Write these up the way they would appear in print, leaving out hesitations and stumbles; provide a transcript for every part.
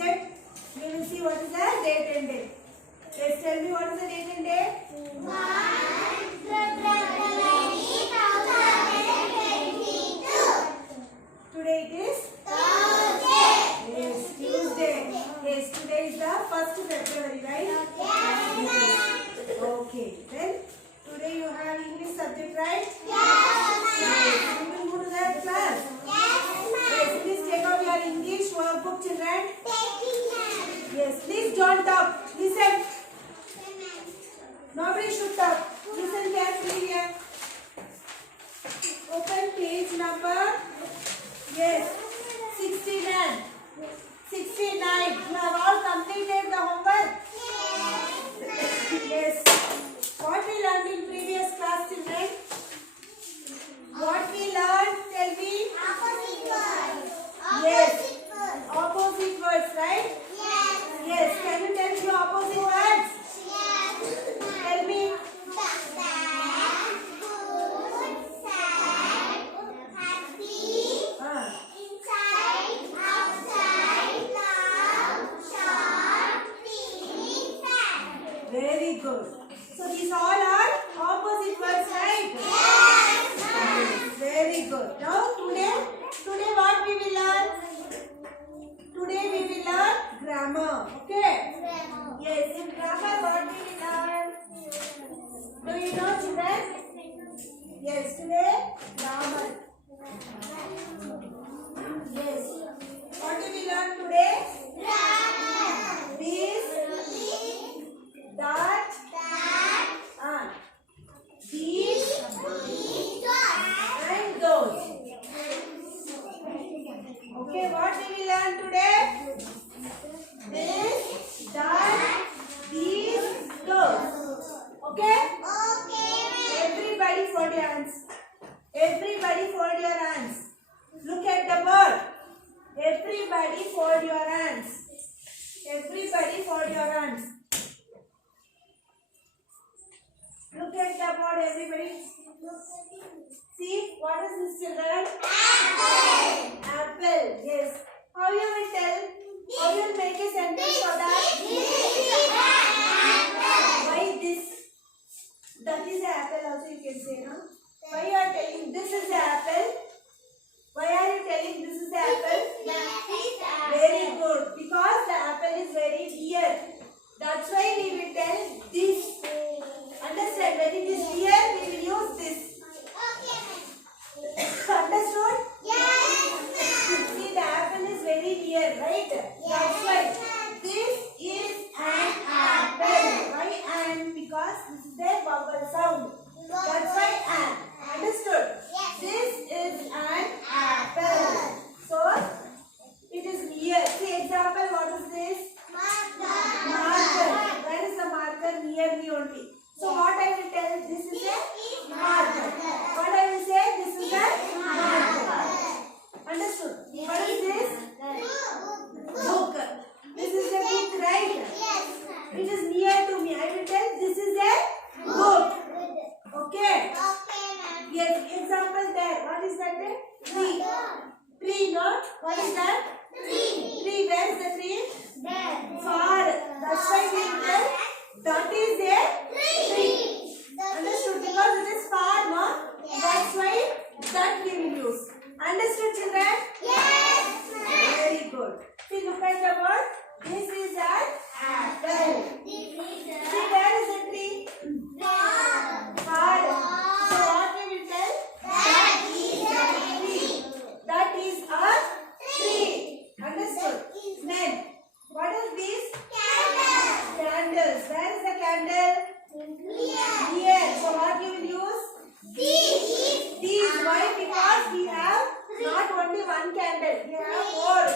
subject? We will see what is the date and date. Let's tell me what is the date and date? 1 February 2022. Today it is Thursday. yes, Tuesday. Yes, today is the 1st February, right? Yes. Okay. Then today you have English subject, right? Yes. Yes. You will go to that class. Yes. Yes. Please take out your English workbook, children. Taking Yes. Please don't talk. Listen. Nobody should talk. Listen carefully here. Open page number. Yes. 69. 69. You have all completed the homework. Yes. What we learned in previous class, children? What we learned? Tell me. Opposite words. Yes. Opposite words. Opposite words, right? Yes. Yes. Can you tell me opposite words? Yes. Tell me. Bad, good, sad, happy, inside, outside, love, short, feeling, sad. Very good. So these all are opposite words, right? Yes. Very good. Now today what we will learn? Today we will learn grammar. Okay? Yes, in grammar what we will learn? Do you know, children? Yes, today grammar. Yes. What do we learn today? This, that, these, and those. Okay, what did we learn today? This, that, these, those. Okay? Everybody fold your hands. Everybody fold your hands. Look at the board. Everybody fold your hands. Everybody fold your hands. Look at the board, everybody. See, what is this, children? Apple. Yes. How you will tell? How you will make a sentence for that? Why this? That is an apple also you can say, no? Why you are telling this is an apple? Why are you telling this is an apple? Very good. Because the apple is very dear. That's why we will tell this. Understand? When it is dear, we will use this. Understood? See, the apple is very dear, right? That's why this is an apple. Why an? Because this is a vowel sound. That's why an. Understood? This is an apple. So, it is near. See, example, what is this? Marker. Where is the marker? Near me only. So, what I will tell? This is a marker. What I will say? This is a marker. Understood? What is this? Book. This is a book, right? It is near to me. I will tell this is a book. Okay? Yes. Example there. What is that? Tree. Tree, not? What is that? Tree. Where is the tree? Far. That's why we will tell that is a tree. Understood? Because it is far, no? That's why that we will use. Understood, children? Very good. See, look at the word. This is an apple. See, where is the tree? Far. So, what we will tell? That is a tree. That is a tree. Understood? Then, what is this? Candles. Where is the candle? Here. So, what you will use? These. Why? Because we have not only one candle. We have four.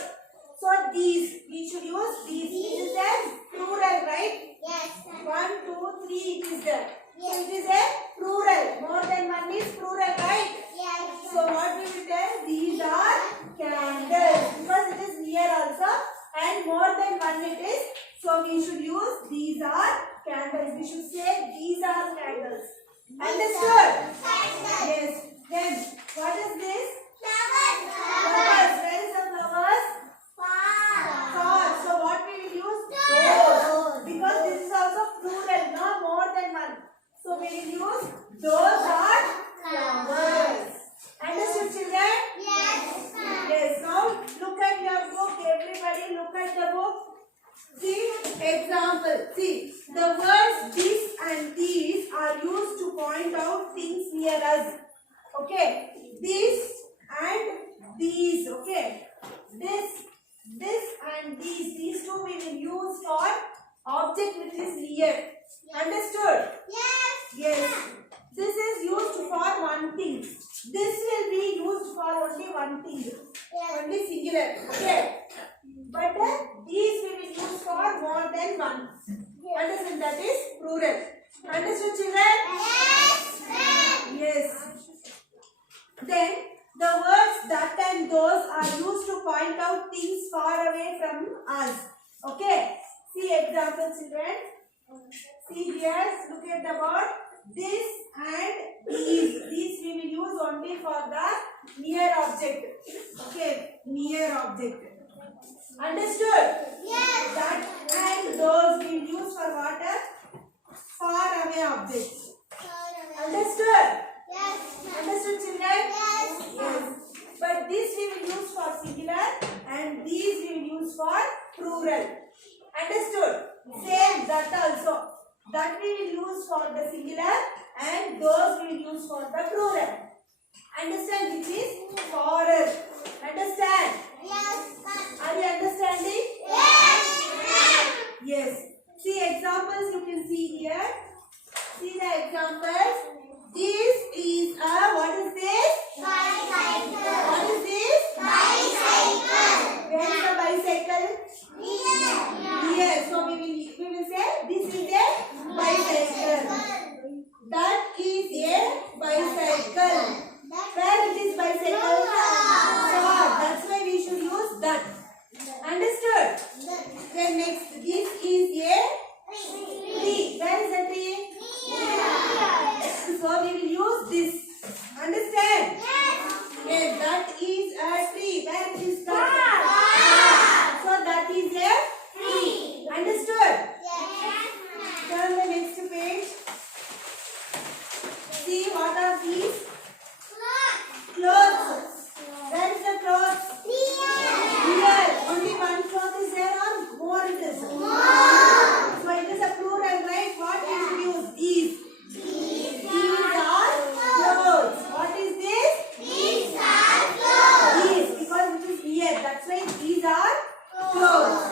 So, these. We should use these. It is a plural, right? 1, 2, 3 it is there. So, it is a plural. More than one is plural, right? So, what we will tell? These are candles. Because it is near also. And more than one it is. So, we should use these are candles. We should say these are candles. Understood? Yes. Then, what is this? Flowers. Where is the flowers? Far. So, See, example. See, the words this and these are used to point out things near us. Okay, this and these. Okay, this and these two we will use for object which is near. Understood? Yes. Yes. This is used for one thing. This will be used for only one thing. Only singular. Okay. But these we will use for more than one. Understand? That is plural. Understood, children? Yes. Ma'am. Yes. Then the words that and those are used to point out things far away from us. Okay. See example, children. See here. Look at the word. This and these. These we will use only for the near object. Okay. Near object. Understood? Yes. That and those we will use for what? Far away objects. Understood? Yes. Understood, children? Yes. Yes. But this we will use for singular and these we will use for plural. Understood? Same that also. That we will use for the singular and those we will use for the plural. Understand which is forer. Understand? Yes. Are you understanding? Yes. Yes. See examples you can see here. See the examples. This is a, what is this? Bicycle. What is this? Bicycle. Where is the bicycle? Here. Here. So we will say this is a bicycle. That is a bicycle. Where it is bicycle? Car. That's why we should use that. Understood? Then next, this is a tree. Where is the tree? So we will use this. Understand? Yes, that is a tree. Where is that? So that is a tree. Understood? Turn the next page. See what are these? Clothes. Where is the clothes? Here. Only one cloth is there or more it is? So it is a plural, right? What we should use? These. These are clothes. What is this? These, because it is here. That's why these are clothes.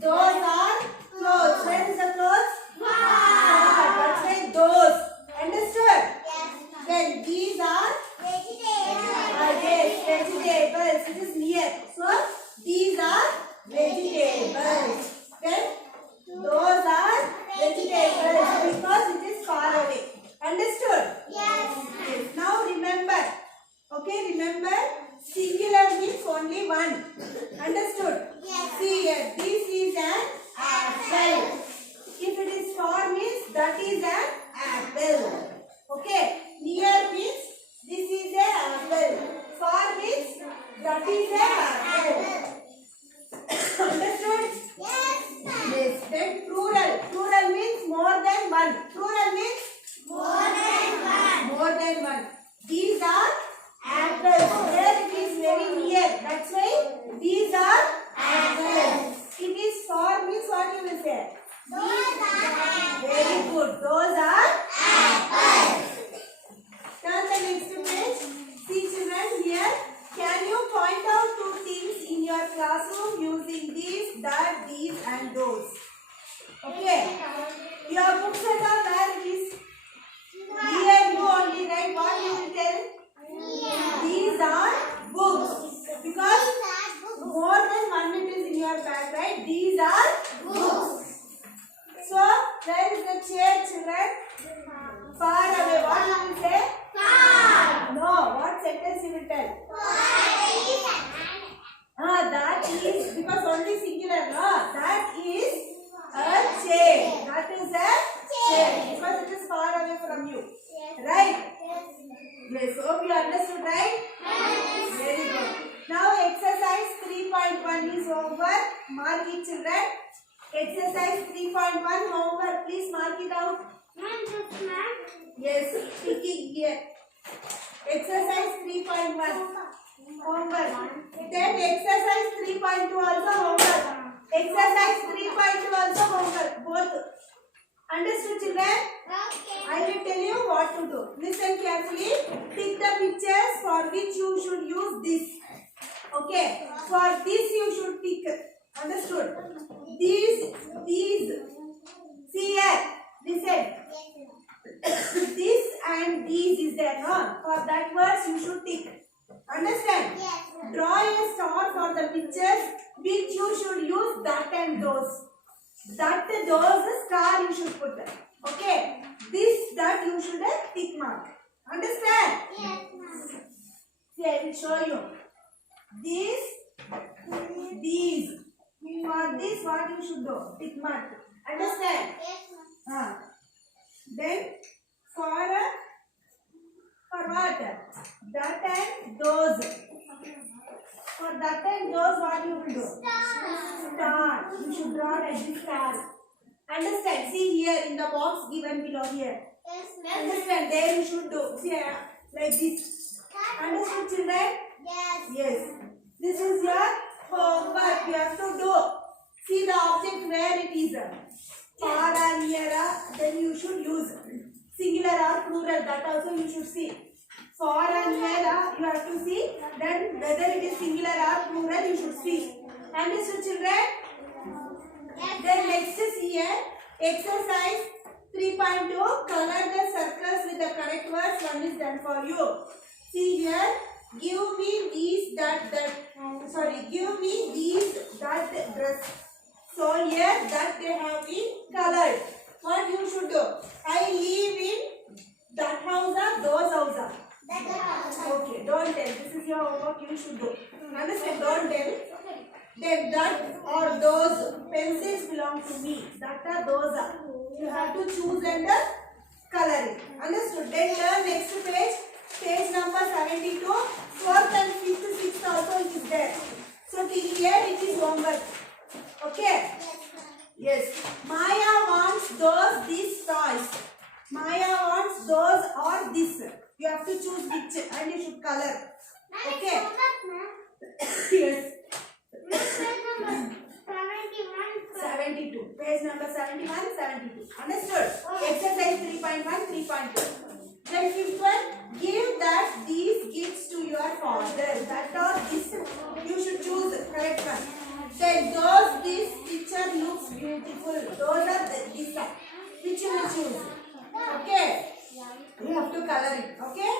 Those are clothes. Where is the clothes? That's why those. Understood? Then these are yes, vegetables. It is near. So these are vegetables. Then those are vegetables because it is far away. Understood? Yes. Now remember. Okay, remember singular means only one. Understood? Yes. See here, this is an apple. If it is far means that is an apple. Okay, near means this is an apple. Far means that is an apple. Understood? Yes. Then plural. Plural means more than one. Plural means more than one. These are apples. Where it is very near. That's why these are apples. It is far means what you will say? Very good. Those are apples. Turn the next page. See children here. Can you point out two things in your classroom using these, that, these and those? Okay. Your book set are where it is? Here you only write what you will tell? These are books. Because more than one it is in your bag, right? These are books. So, where is the chair, children? Far away. What you will say? No. What sentence you will tell? That is, because only singular, no? That is a chair. That is a chair. Because it is far away from you. Right? Yes. Hope you understood, right? Very good. Now exercise 3.1 is over. Mark it, children. Exercise 3.1 homework. Please mark it out. Yes, ticking here. Exercise 3.1 homework. Then exercise 3.2 also homework. Exercise 3.2 Understood, children? Okay. I will tell you what to do. Listen carefully. Pick the pictures for which you should use this. Okay. For this you should pick. Understood? These. See here. Listen. This and these is there, no? For that words you should tick. Understand? Yes. Draw a star for the pictures which you should use that and those. That those star you should put. Okay. This that you should tick mark. Understand? Yes, ma'am. See, I will show you. This, these. For this what you should do? Tick mark. Understand? Yes, ma'am. Then for what? That and those. For that and those what you will do? Star. You should draw like this star. Understand? See here in the box given below here. Yes, ma'am. Understand? There you should do. See like this. Understood, children? Yes. Yes. This is your homework. You have to do. See the object where it is. Far or near, then you should use singular or plural. That also you should see. Far or near, you have to see. Then whether it is singular or plural, you should see. Understood, children? Then next is here. Exercise 3.2. Color the circles with the correct words. One is done for you. See here. Give me these give me these that dress. So here that they have been colored. What you should do? I live in that house or those houses. Okay, don't tell. This is your homework you should do. Understand? Don't tell. Then that or those pencils belong to me. That or those are. You have to choose and color it. Understood? Then learn next page. Page number 72. 4th and 5th, 6th also it is there. So till here it is homework. Okay? Yes. Maya wants those, these toys. Maya wants those or this. You have to choose which and you should color. Okay? Yes. 72. Page number 71, 72. Understood? Exercise 3.1, 3.2. Then 5th one, give that these gifts to your father. That or this. You should choose the correct one. Then those, this picture looks beautiful. Those are this one. Which you will choose. Okay? You have to color it. Okay?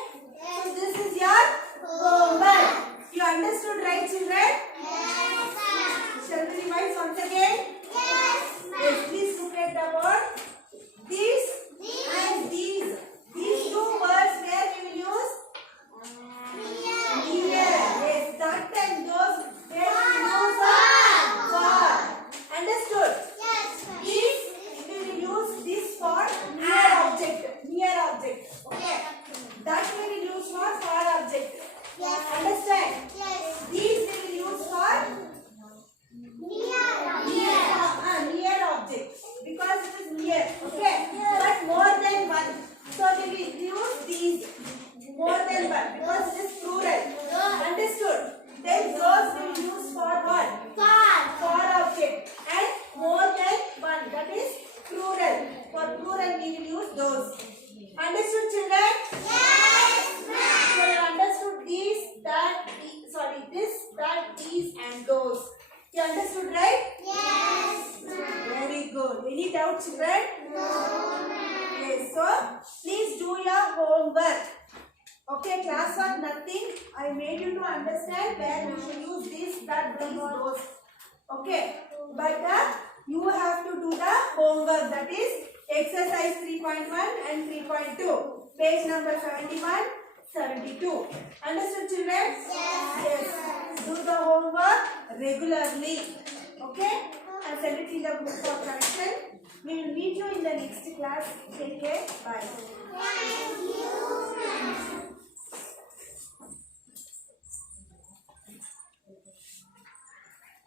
So this is your homework. You understood, right, children? Shall we revise once again? Yes, please look at the word. These and these. These two words where we will use? Near. Yes, that and those where we will use far. Understood? These we will use this for near object. Near object. Okay. That we will use for far object. Understand? These we will use for near object because it is near. Okay. But more than one. So we will use these more than one because it is plural. Understood? Then those we will use for what? For object. And more than one. That is plural. For plural we will use those. Understood, children? So you understood these, that, this, that, these and those. You understood, right? Very good. Any doubt, children? Yes, so please do your homework. Okay, class work, nothing. I made you to understand where you should use this, that, these, those. Okay, but you have to do the homework. That is exercise 3.1 and 3.2. Page number 71, 72. Understood, children? Yes. Do the homework regularly. Okay? And send it in the book for correction. We will meet you in the next class. Take care. Bye.